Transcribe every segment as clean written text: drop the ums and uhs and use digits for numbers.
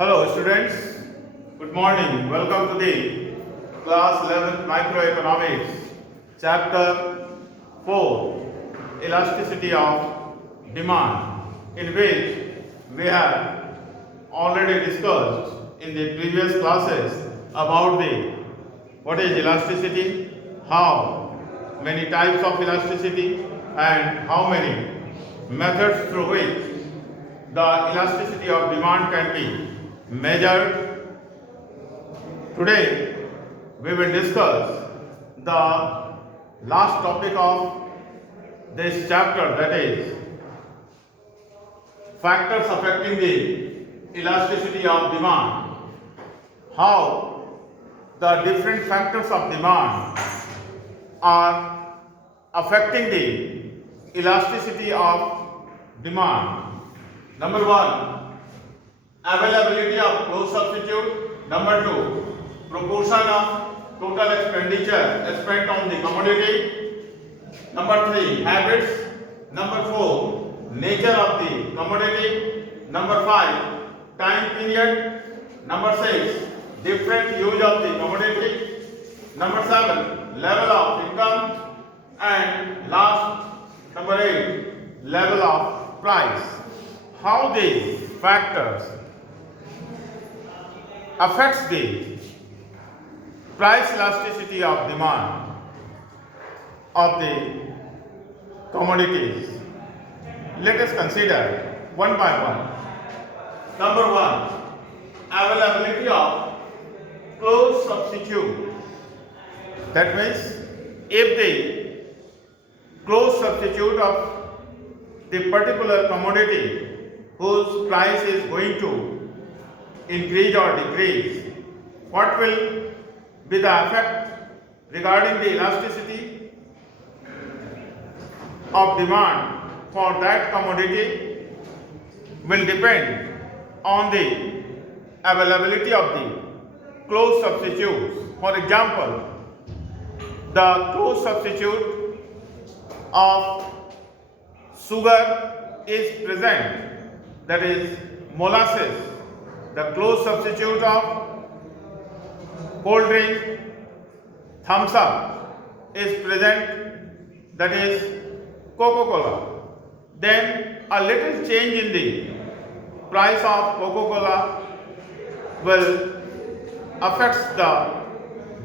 Hello students, good morning. Welcome to the class 11 microeconomics chapter 4 elasticity of demand, in which we have already discussed in the previous classes about the what is elasticity, how many types of elasticity, and how many methods through which the elasticity of demand can be measured. Today we will discuss the last topic of this chapter, that is factors affecting the elasticity of demand. How the different factors of demand are affecting the elasticity of demand. Number one, availability of close substitute. Number two, proportion of total expenditure spent on the commodity. Number three, habits. Number four, nature of the commodity. Number five, time period. Number six, different use of the commodity. Number seven, level of income. And last, number eight, level of price. How these factors affects the price elasticity of demand of the commodities. Let us consider one by one. Number one, availability of close substitute. That means if the close substitute of the particular commodity whose price is going to increase or decrease, what will be the effect regarding the elasticity of demand for that commodity will depend on the availability of the close substitutes. For example, the close substitute of sugar is present, that is molasses. The close substitute of cold drink, thumbs up, is present, that is Coca-Cola. Then a little change in the price of Coca-Cola will affect the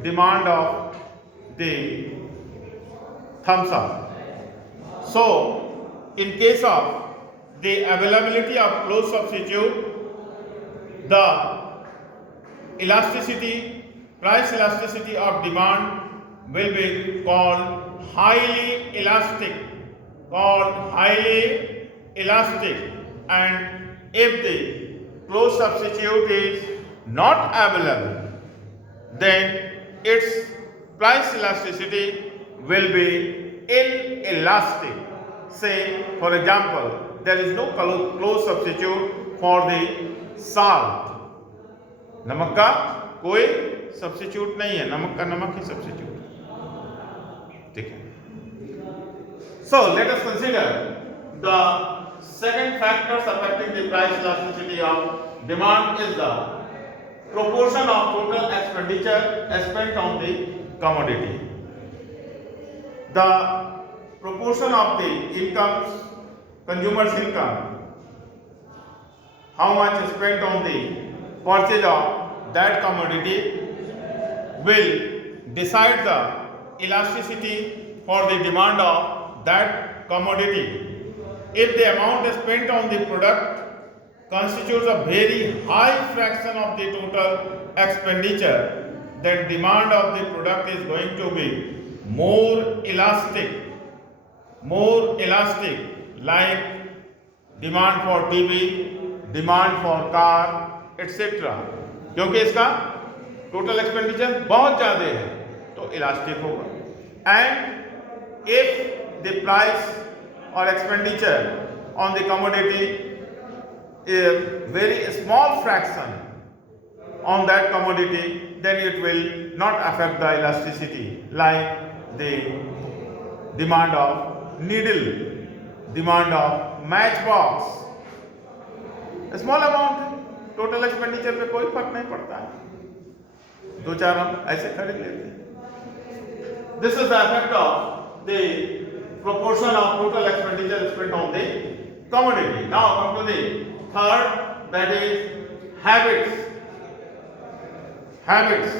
demand of the thumbs up. So, in case of the availability of close substitute, the elasticity, price elasticity of demand will be called highly elastic, and if the close substitute is not available, then its price elasticity will be inelastic. Say, for example, there is no close substitute for the salt. नमक का कोई substitute नहीं है, नमक का नमक ही substitute, ठीक है. So let us consider the second factors affecting the price elasticity of demand is the proportion of total expenditure spent on the commodity. The proportion of the incomes, consumer's income, how much is spent on the purchase of that commodity will decide the elasticity for the demand of that commodity. If the amount spent on the product constitutes a very high fraction of the total expenditure, then demand of the product is going to be more elastic, like demand for TV, demand for car, etc. क्योंकि इसका total expenditure बहुत ज़्यादा है तो elastic होगा. And if the price or expenditure on the commodity a very small fraction on that commodity, then it will not affect the elasticity, like the demand of needle, demand of matchbox. A small amount, total expenditure पे कोई फर्क नहीं पड़ता है, 2-4 हम ऐसे खरीद लेते हैं। This is the effect of the proportion of total expenditure spent on the commodity. Now come to the third, that is habits. Habits.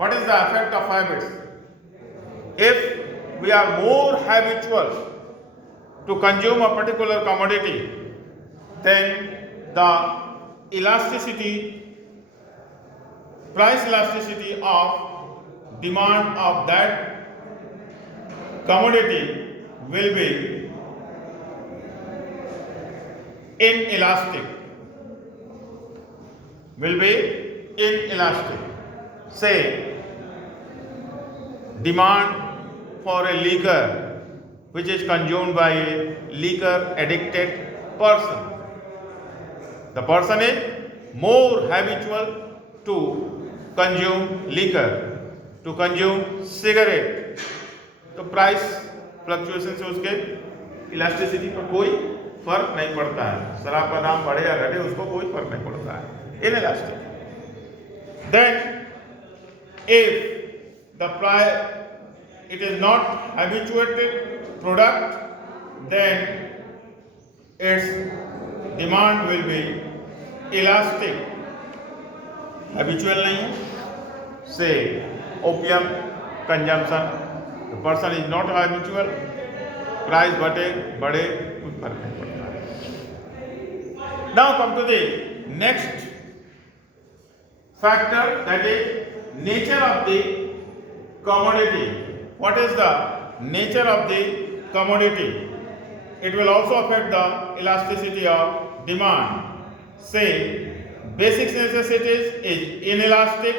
What is the effect of habits? If we are more habitual to consume a particular commodity, then the elasticity, price elasticity of demand of that commodity will be inelastic. Say, demand for a liquor which is consumed by a liquor addicted person. The person is more habitual to consume liquor, to consume cigarette. तो price fluctuation से उसके elasticity पर कोई फर्क नहीं पड़ता है। शराब का दाम बढ़े या घटे उसको कोई फर्क नहीं पड़ता है, inelastic. Then if the price it is not habituated product, then its demand will be elastic. Habitual नहीं है, say opium consumption, the person is not habitual, price बढ़े कोई फर्क नहीं पड़ता है। Now come to the next factor, that is nature of the commodity. What is the nature of the commodity? It will also affect the elasticity of demand. Say, basic necessities is inelastic,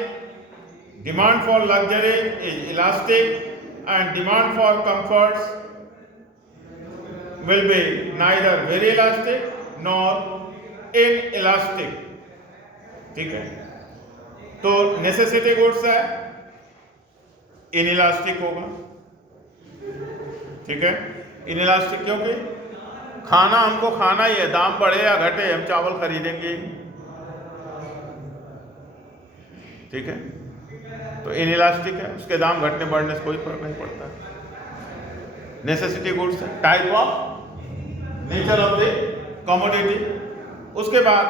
demand for luxury is elastic, and demand for comforts will be neither very elastic nor inelastic. ठीक है, तो necessity goods है, inelastic होगा। ठीक है, inelastic क्योंकि खाना हमको खाना ही है, दाम बढ़े या घटे हम चावल खरीदेंगे। ठीक है, तो इनइलास्टिक है, उसके दाम घटने बढ़ने से कोई फर्क नहीं पड़ता है। नेसेसिटी गुड्स है, type of nature of the commodity. उसके बाद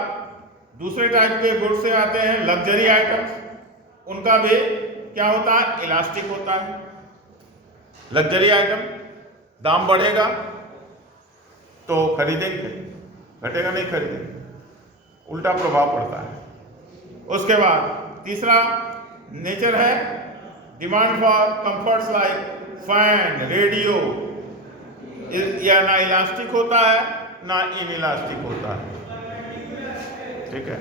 दूसरे टाइप के गुड्स से आते हैं लग्जरी आइटम्स। उनका भी क्या होता है, इलास्टिक होता है। लग्जरी आइटम दाम बढ़ेगा तो खरीदेंगे, घटेगा नहीं खरीदेंगे, उल्टा प्रभाव पड़ता है। उसके बाद तीसरा नेचर है demand for comforts like fan, radio, या ना इलास्टिक होता है ना इनइलास्टिक होता है। ठीक है,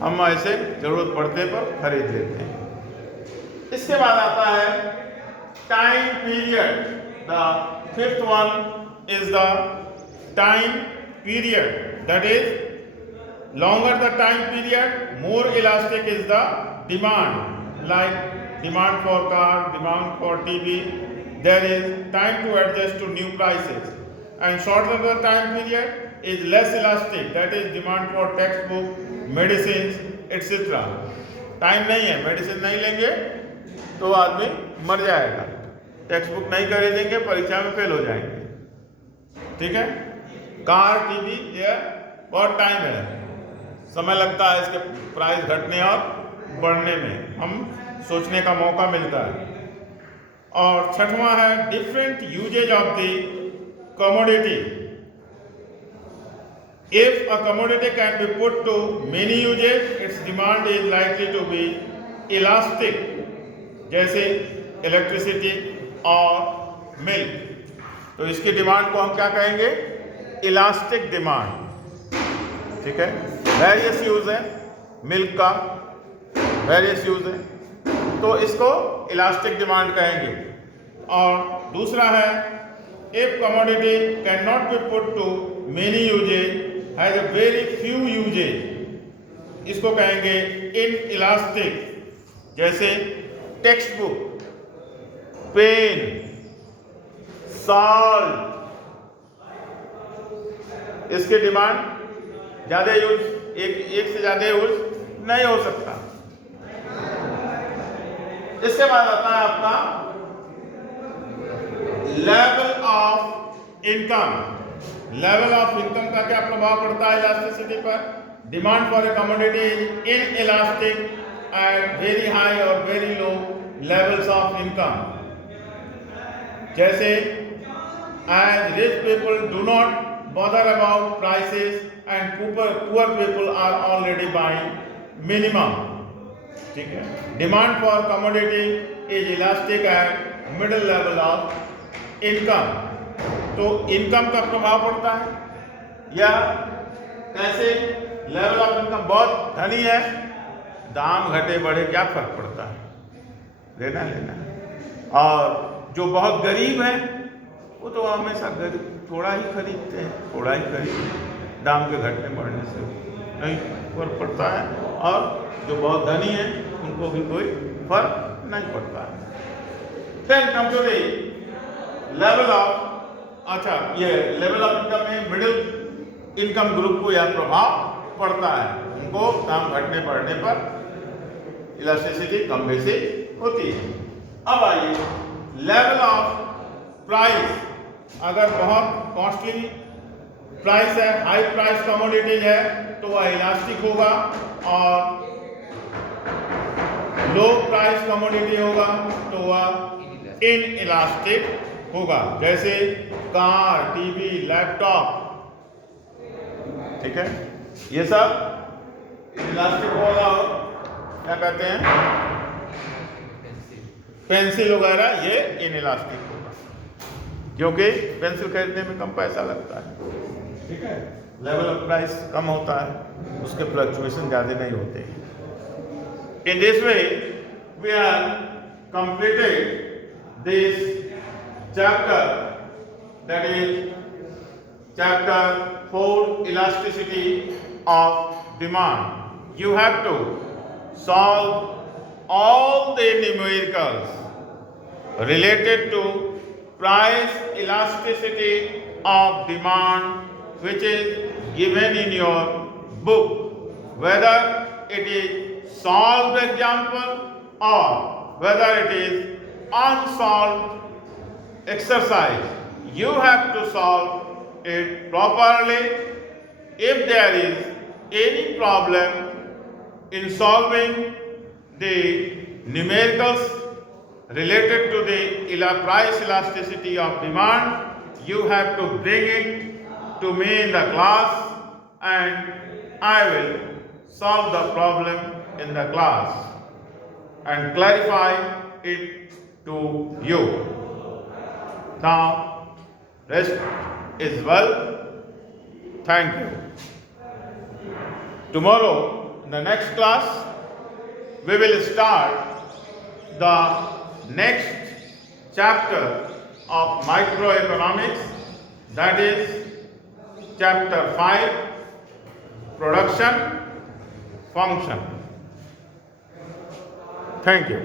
हम ऐसे जरूरत पड़ने पर खरीद लेते हैं। इसके बाद आता है time period. The fifth one is the time period, that is longer the time period, more elastic is the demand. Like demand for car, demand for TV, there is time to adjust to new prices. And shorter the time period is less elastic, that is demand for textbook, medicines, etc. Time नहीं है, medicine नहीं लेंगे तो आदमी मर जाएगा, text book नहीं खरीदेंगे परीक्षा में फेल हो जाएंगे। ठीक है, कार, टीवी, ये बहुत टाइम है, समय लगता है इसके प्राइस घटने और बढ़ने में, हम सोचने का मौका मिलता है। और छठवां है different uses of the commodity. If a commodity can be put to many uses, its demand is likely to be elastic, जैसे इलेक्ट्रिसिटी और मिल्क। तो इसकी डिमांड को हम क्या कहेंगे, इलास्टिक डिमांड। ठीक है, वेरियस यूज है, मिल्क का वेरियस यूज है, तो इसको इलास्टिक डिमांड कहेंगे। और दूसरा है if commodity can not be put to many uses, has a very few uses, इसको कहेंगे इन इलास्टिक, जैसे टेक्स्ट बुक, पेन, सॉल्ट, इसकी डिमांड ज़्यादा यूज एक से ज्यादा यूज नहीं हो सकता। इसके बाद आता है आपका level of income. Level of income का क्या प्रभाव पड़ता है इलास्टिसिटी पर? Demand for a commodity is inelastic at very high और very low levels of income. जैसे as rich people do not bother about prices and poor people are already buying minimum, ठीक है। demand for commodity is elastic at middle level of income। तो income का प्रभाव पड़ता है या कैसे? लेवल ऑफ इनकम बहुत धनी है, दाम घटे बढ़े क्या फर्क पड़ता है, लेना लेना। और जो बहुत गरीब है वो तो हमेशा गरीब थोड़ा ही खरीदते हैं, थोड़ा ही खरीदते, दाम के घटने बढ़ने से नहीं फर्क पड़ता है, और जो बहुत धनी है उनको भी कोई फर्क नहीं पड़ता है। Then come to the level of, अच्छा ये लेवल ऑफ इनकम में मिडिल इनकम ग्रुप को यह प्रभाव पड़ता है, उनको दाम घटने बढ़ने पर इलास्टिसिटी कम बेसी होती है। अब आइए लेवल ऑफ प्राइस। अगर बहुत कॉस्टली प्राइस है, हाई प्राइस कमोडिटीज है, तो वह इलास्टिक होगा, और लो प्राइस कमोडिटी होगा तो वह इन इलास्टिक होगा। जैसे कार, टीवी, लैपटॉप, ठीक है, ये सब इलास्टिक होगा। क्या कहते हैं, पेंसिल वगैरह ये इन इलास्टिक होगा, क्योंकि पेंसिल खरीदने में कम पैसा लगता है, ठीक है। लेवल ऑफ प्राइस कम होता है, उसके फ्लक्चुएशन ज़्यादा नहीं होते। In this way we are completed this chapter, that is chapter 4, elasticity of demand. You have to solve all the numericals related to price elasticity of demand which is given in your book, whether it is solved example or whether it is unsolved exercise. You have to solve it properly. If there is any problem in solving the numericals related to the price elasticity of demand, you have to bring it to me in the class, and I will solve the problem in the class and clarify it to you. Now, rest is well. Thank you. Tomorrow, in the next class, we will start the next chapter of microeconomics, that is chapter 5, production function. Thank you.